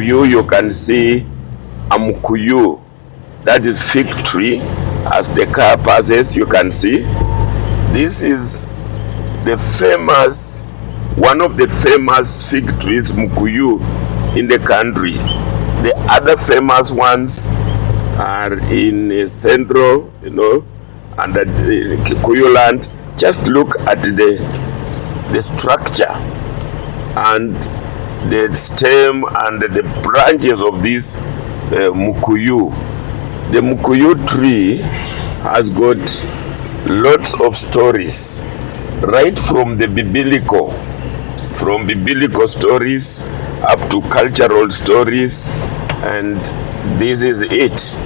of you can see a Mukuyu, that is fig tree. As the car passes, you can see. This is the famous, one of the famous fig trees, Mukuyu, in the country. The other famous ones are in Central, and Kikuyu land. Just look at the structure and the stem and the branches of this Mukuyu. The Mukuyu tree has got lots of stories, right from the biblical stories up to cultural stories, and this is it.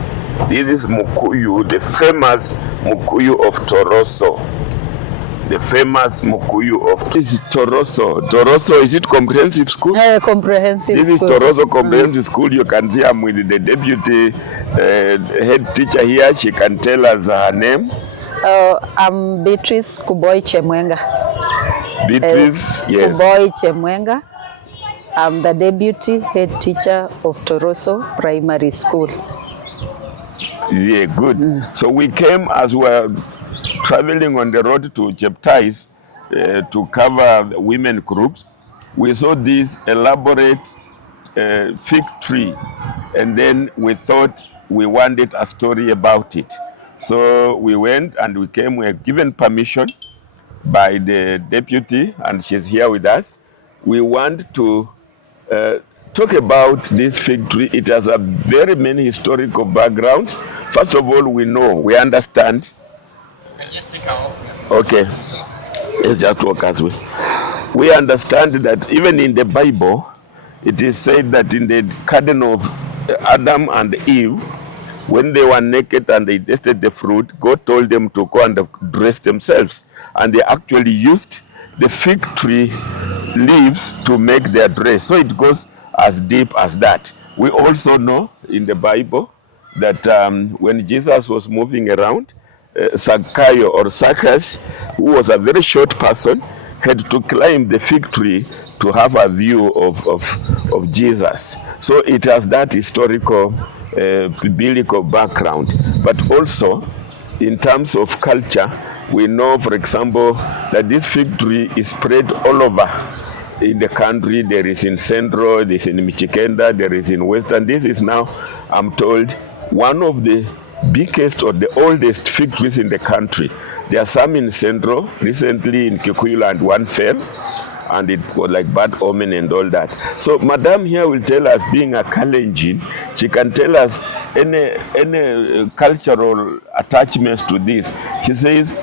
This is Mukuyu, the famous Mukuyu of Toroso. The famous Mukuyu of Toroso. Toroso, is it comprehensive school? Comprehensive This school. Is Toroso Comprehensive School. You can see I'm with the deputy head teacher here. She can tell us her name. I'm Beatrice Kuboy Chemwenga. Beatrice, yes. Kuboy Chemwenga. I'm the deputy head teacher of Toroso Primary School. Yeah, good. So we came as well traveling on the road to Cheptais to cover the women groups. We saw this elaborate fig tree, and then we thought we wanted a story about it. So we went and we came, we were given permission by the deputy, and she's here with us. We want to talk about this fig tree. It has a very many historical backgrounds. First of all, we understand. Okay, let's just walk as we understand that even in the Bible, it is said that in the garden of Adam and Eve, when they were naked and they tasted the fruit, God told them to go and dress themselves. And they actually used the fig tree leaves to make their dress. So it goes as deep as that. We also know in the Bible that when Jesus was moving around, Zacchaeus, who was a very short person, had to climb the fig tree to have a view of Jesus. So it has that historical, biblical background. But also, in terms of culture, we know, for example, that this fig tree is spread all over in the country. There is in Central, there is in Michikenda, there is in Western. This is now, I'm told, one of the biggest or the oldest fig trees in the country. There are some in Central. Recently in Kikuyu land, one fell, and it was like bad omen and all that. So Madam here will tell us, being a Kalenjin, she can tell us any cultural attachments to this. She says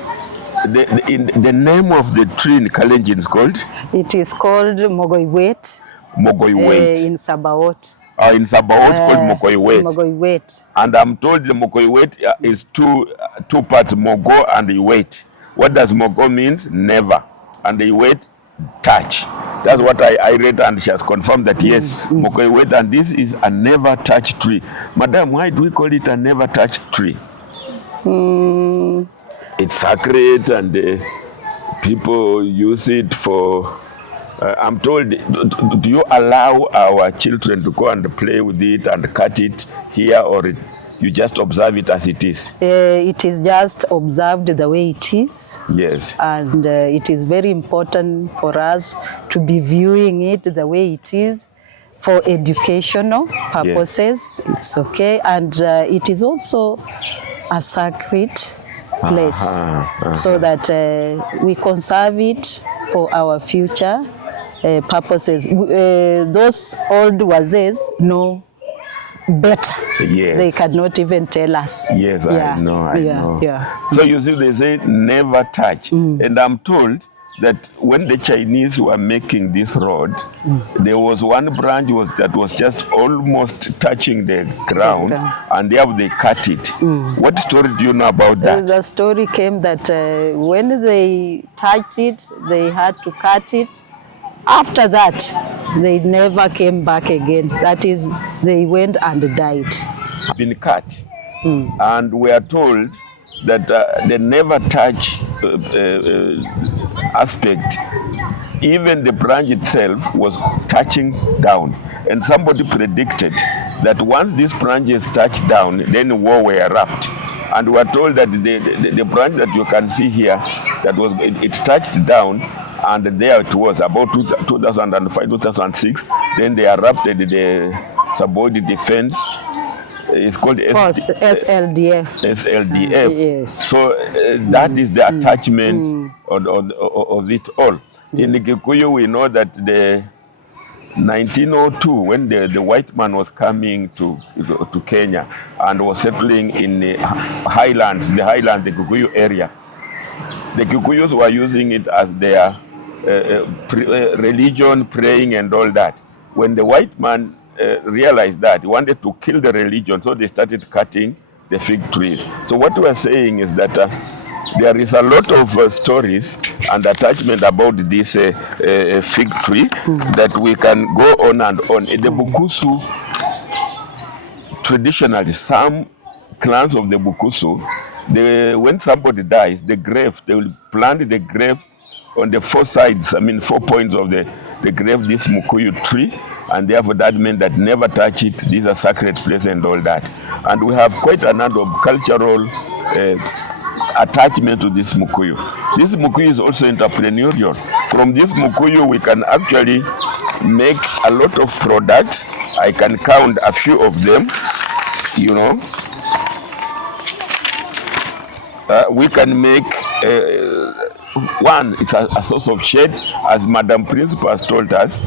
the name of the tree in Kalenjin is called? It is called Mogoiwet. Mogoiwet. In Sabaot. In Sabaot called Mogoiwet. Mogoiwet. And I'm told the Mogoiwet is two parts, Mogo and Iwet. What does Mogo means? Never. And Iwet, touch. That's what I read, and she has confirmed that yes, Mogoiwet, and this is a never touch tree. Madam, why do we call it a never touch tree? It's sacred, and people use it for I'm told, do you allow our children to go and play with it and cut it here, or you just observe it as it is? It is just observed the way it is. Yes. And it is very important for us to be viewing it the way it is for educational purposes. Yes. It's okay. And it is also a sacred place, so that we conserve it for our future purposes. Those old wazes know better. Yes. They cannot even tell us. Yes, I know. Yeah. So you see, they say never touch. And I'm told that when the Chinese were making this road, there was one branch that was just almost touching the ground, and there they cut it. What story do you know about that? The story came that when they touched it, they had to cut it. After that, they never came back again. That is, they went and died. Been cut. And we are told that the never touch aspect even the branch itself was touching down. And somebody predicted that once these branches touched down, then war will erupt. And we are told that the branch that you can see here, that was it touched down, and there it was about 2005, 2006. Then they erupted the subordinate defense. It's called SLDF. SLDF. Yes. So that is the attachment of it all. Yes. In the Kikuyu, we know that the 1902, when the white man was coming to Kenya and was settling in the highlands, the Kikuyu area, the Kikuyus were using it as their religion, praying and all that. When the white man realized that, he wanted to kill the religion, so they started cutting the fig trees. So what we are saying is that there is a lot of stories and attachment about this fig tree that we can go on and on. In the Bukusu, traditionally, some clans of the Bukusu, when somebody dies, they will plant the grave on the four sides, 4 points of the grave, this Mukuyu tree, and therefore that meant that never touch it. These are sacred places and all that. And we have quite a number of cultural attachment to this Mukuyu. This Mukuyu is also entrepreneurial. From this Mukuyu, we can actually make a lot of products. I can count a few of them, we can make one is a source of shade, as Madam Principal has told us.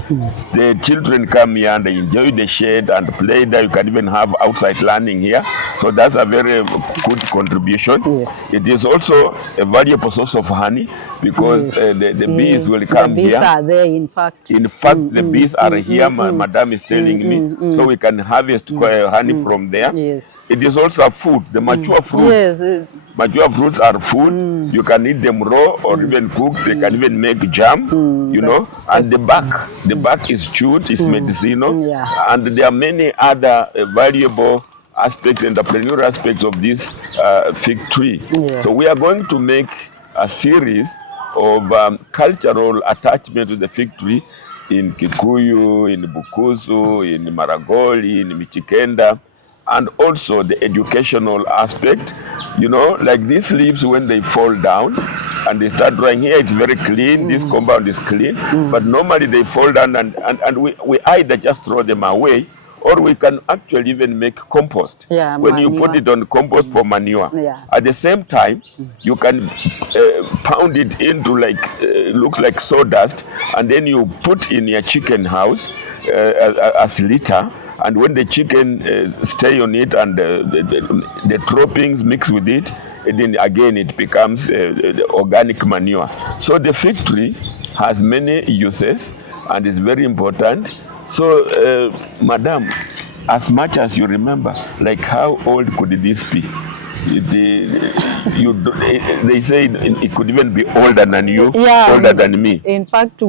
The children come here and they enjoy the shade and play there. You can even have outside learning here. So that's a very good contribution. Yes. It is also a valuable source of honey because the bees will come here. The bees are there, in fact. In fact, the bees are here, Madam is telling me. So we can harvest honey from there. Yes. It is also food, the mature fruits. Yes. Mature fruits are food. You can eat them raw or even cooked. They can even make jam, And the bark is chewed, is medicinal. Yeah. And there are many other valuable aspects, entrepreneurial aspects of this fig tree. Yeah. So we are going to make a series of cultural attachment to the fig tree in Kikuyu, in Bukusu, in Maragoli, in Michikenda. And also the educational aspect, like these leaves, when they fall down and they start drying here, it's very clean. This compound is clean, but normally they fall down and we either just throw them away, or we can actually even make compost. Yeah, when manure. You put it on compost for manure. Yeah. At the same time, you can pound it into looks like sawdust, and then you put in your chicken house as litter. And when the chicken stay on it and the droppings mix with it, then again it becomes organic manure. So the fig tree has many uses and is very important. So, Madam, as much as you remember, how old could this be? They say it could even be older than you, older than me. In fact,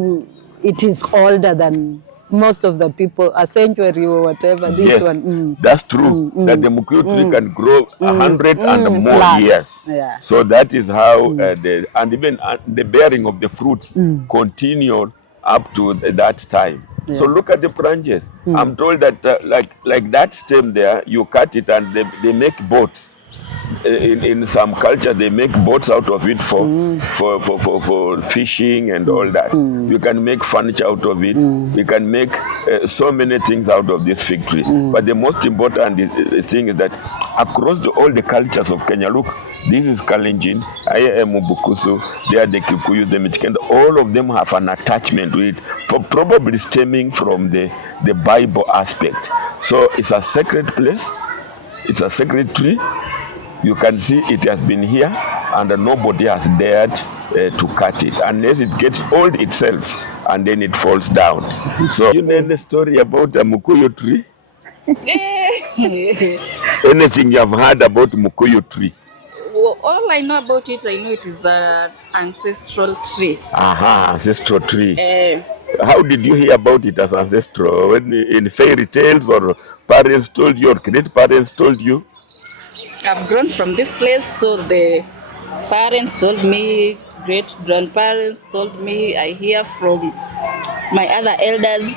it is older than most of the people, a century or whatever. This one. That's true. That the Mukuyu tree can grow 100 and more plus years. Yeah. So that is how and even the bearing of the fruits continued up to that time. Yeah. So look at the branches. I'm told that like that stem there, you cut it and they make boats. In some culture, they make boats out of it for fishing and all that. You can make furniture out of it. You can make so many things out of this fig tree. But the most important thing is that across all the cultures of Kenya, look, this is Kalenjin, I am Bukusu, they are the Kikuyu, the Michikenda. All of them have an attachment to it, probably stemming from the Bible aspect. So it's a sacred place. It's a sacred tree. You can see it has been here and nobody has dared to cut it unless it gets old itself and then it falls down. So you know the story about the Mukuyu tree? Anything you have heard about Mukuyu tree? Well, all I know about it, I know it is an ancestral tree. Aha, ancestral tree. How did you hear about it as ancestral? When, in fairy tales, or parents told you, or great parents told you? I've grown from this place, so the parents told me, great grandparents told me, I hear from my other elders.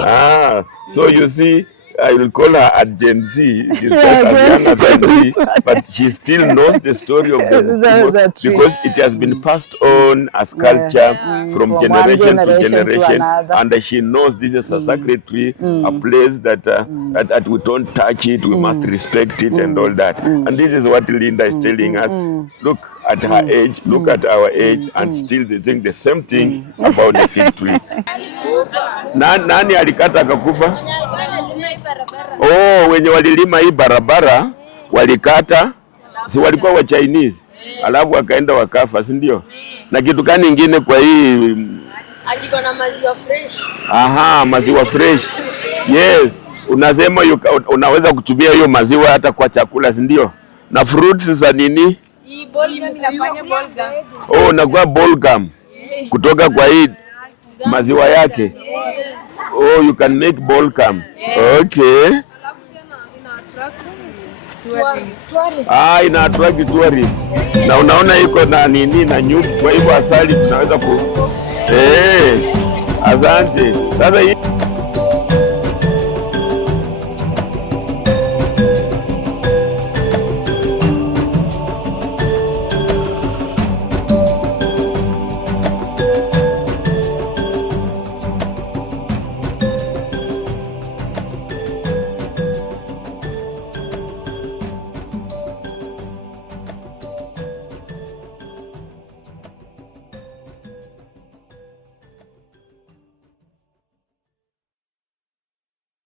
Ah, so you see, I will call her at Gen Z. She's just as young as Gen Z, but she still knows the story of the Mukuyu because it has been passed on as culture from generation to generation, and she knows this is a sacred tree, a place that, that we don't touch it, we must respect it and all that. And this is what Linda is telling us. Look at her age, look at our age, and still they think the same thing about the fig tree. Nani alikata akakufa? Oh, wenye walilima hii barabara walikata, si walikuwa wa Chinese, alafu wakaenda wakafa, si ndio? Na kitu gani ingine kwa hii? Ajiko na maziwa fresh. Aha, maziwa fresh. Yes, unasema unaweza kutumia hiyo maziwa hata kwa chakula, si ndio? Na fruits za nini? Hii bolgam inafanya bolgam. Oh, nakuwa bolgam kutoka kwa hii maziwa yake. Oh, you can make bolgam. Okay. Ah, ina attract tourists. Na unaona iko na nini na nyuki, kwa hivyo asali tunaweza asante. Sasa hii